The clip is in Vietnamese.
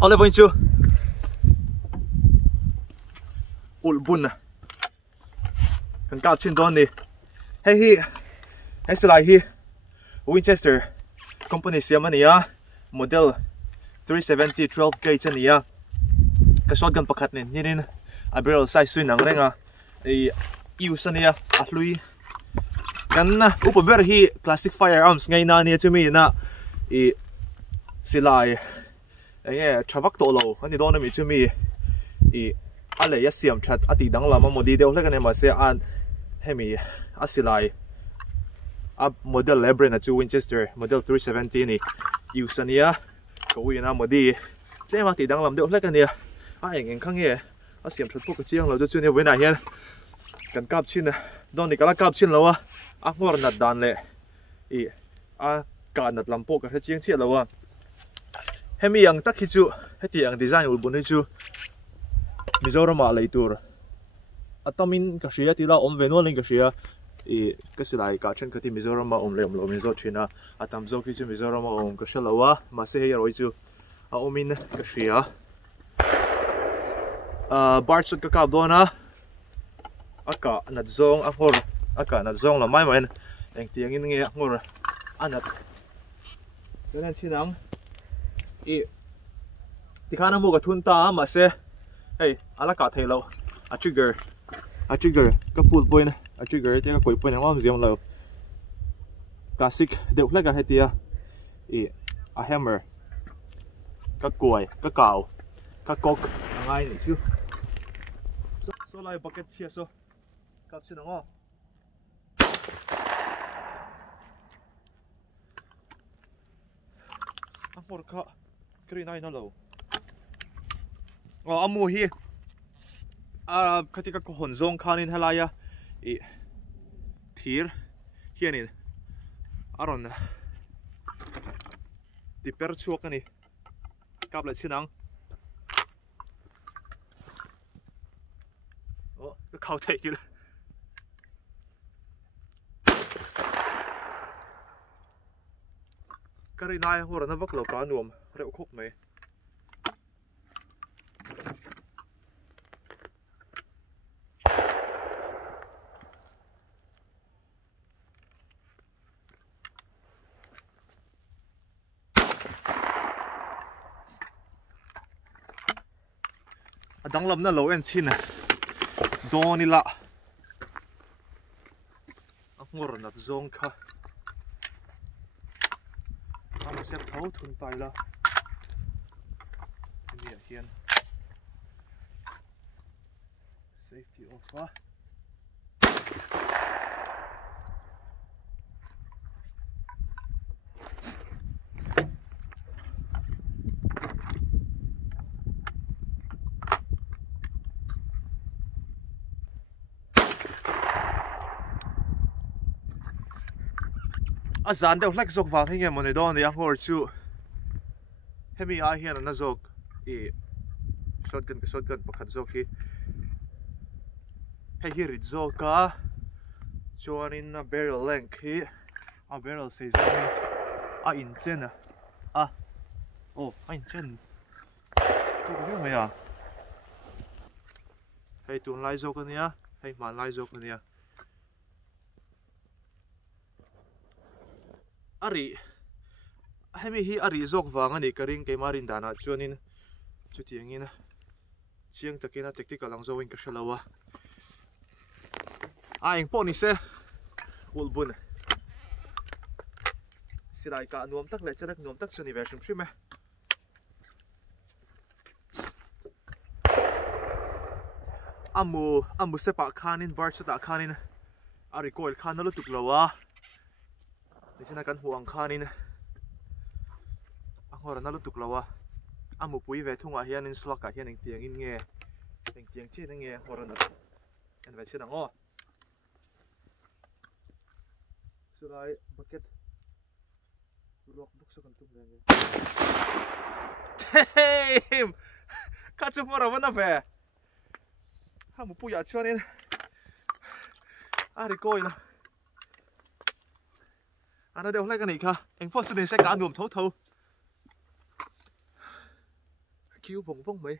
Ole boin chu ulbun kan kap chin don ni hei slai hi Winchester company siamania model 370 12 gauge ania ka shotgun pakhat ne nirin a barrel size suinang renga e use ania a hlui kan na upaber hi classic firearms ngai na ni chumi na e silai e thavak to lo ani don mi chumi e ale ya siam that ati dang lama modi de hle kan ma se an hemi asilai a model Lebron na chu Winchester model 370 ni use ania ko wi na modi tlema ti dang lam de hle kan nia a eng khang ye a siam that pok chiang lo chu ne wena hian kan kap chin don ni kala kap chin lo a ngor nat dan le e a ka nat lam pok ka chiang che lo wa hemi yang tak hi chu heti ang design ul bun hi chu Mizoram a leitur atamin ka shia tila om venolin ka shia e kasilai ka chen kati Mizoram om le om lo mizo china atam zo ki chu Mizoram om ka shalawa ma se he roi chu a omin ka shia barchut ka kap dona aka nat zong a hor aka nat zong la mai mai eng tiang in nge ngor anat dan chinang e tikhana mu ka thun ta ma se hey ala ka thelo a trigger ka pull point a trigger te ka koi point ngam ziam lo classic de hle ka hetia e a hammer ka koi ka kaw ka kok angai ni chu so lai bucket chia so kap chu ngo a for ka kri nai na lo amu hi katika ko honzong khanin halaya e thir hianin aron ti per chuak ani kapla chinang ka khau thai ki kari nai hor na bak lo ka nuam re khok mai dang lam na lo en chin doni la ngor na zong kha am sep thau thun tai la ni hian safety offer azan deuh hlek zok wang hinge moni don ya hor chu hemi a hian na zok e shotgun pakhat zok hi hi rit zoka chuanin na barrel length hi a barrel size a in chen a in chen ko hi mai a hei tun lai zok ania hei man lai zok ania ari hemi hi ari zok wang ani karing ke marin dana chuanin chutiangin chiang takina tactical ang zowing ka shalawa a eng po ni se ulbun silai ka nuam tak le charak nuam tak chuni version free me amu sepa khanin bar chuta khanin ari coil khan lo tuklawa nisina kan huang khanin angor na lutuk lawa amu pui ve thunga hian in slok ka hian eng tiang in nge eng tiang chi nge horan en ve china ngo sulai bucket rock box kan tum nge damn ka chu mora wana ve amu pui ya chuanin ari koi na ana deuh hlek ani kha eng pho chu ni se ka nuam tho chiếu vòng vòng mấy